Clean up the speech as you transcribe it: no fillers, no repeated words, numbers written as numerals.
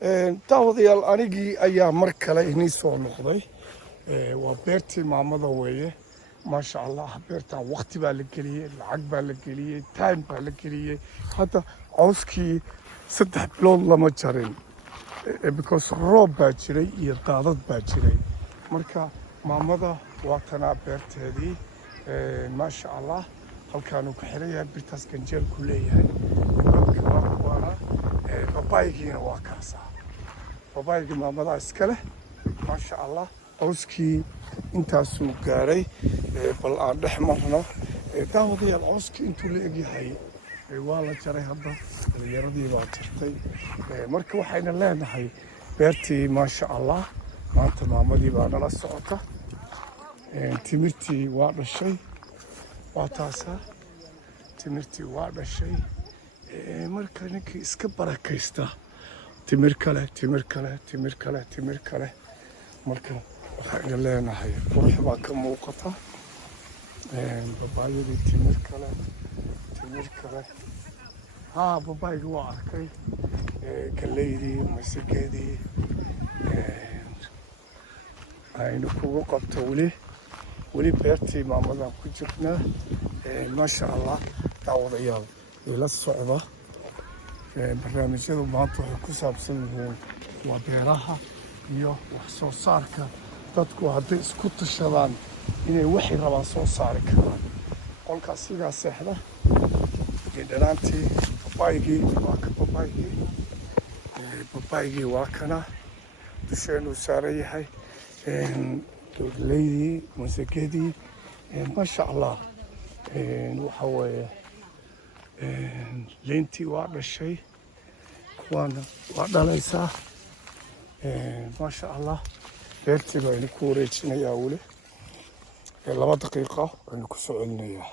daawadayaal anigii ayaa mar kale inii soo noqday. Waa beertii maamada weeye. maasha allah, beertaan waqti baa la geliyey, lacag baa la geliyey, time baa la geliyey. Hadda cawskii 3 bilood lama jarin because roob baa jiray iyo daadad baa jiray. Marka maamada waa tanaa beerteedii. maasha allah, halkaanuu ka xiran yahay, birtaas ganjeelku leeyahay. babaygiina waa kaasaa. babaygii maamada iska leh. maasha allah, cawskii intaasuu gaaray. bal aan dhex marno. daawadayaal, cawskii intuu la egyahay waa la jaray. hadda dhalinyaradii baa jirtay. marka waxayna leenahay beertii maasha allah, maanta maamadii baa nala socota. timirtii waa dhashay, waa taasaa. timirtii waa dhashay. marka ninkii iska barakaysta, timir kale, timir kale, timir kale, timir kale. marka waxayna leenahay qurux baa ka muuqata. babaayadii timir kale, timir kale. babaygii waa arkay. galeydii, masagadii aynu kugu qabto weli beertii maamadan ku jirnaa. maasha allah, daawadayaal ila socda. barnaamijyadu maanta waxay ku saabsan yihiin waa beeraha iyo wax soo saarka. dadku hadday isku tashadaan inay waxay rabaan soo saari karaan. qolkaas sigaa seexda. dhanaantii babaygii waa ka babaygii waa kana dusheenuu saaran yahay. galeydii, masagadii. maasha allah, waxa weeye leentii waa dhashay, kuwaana waa dhalaysaa. maasha allah, beertii baynu ku wareejinayaa weli. 2 daqiiqo aynu ku soo celinayaa.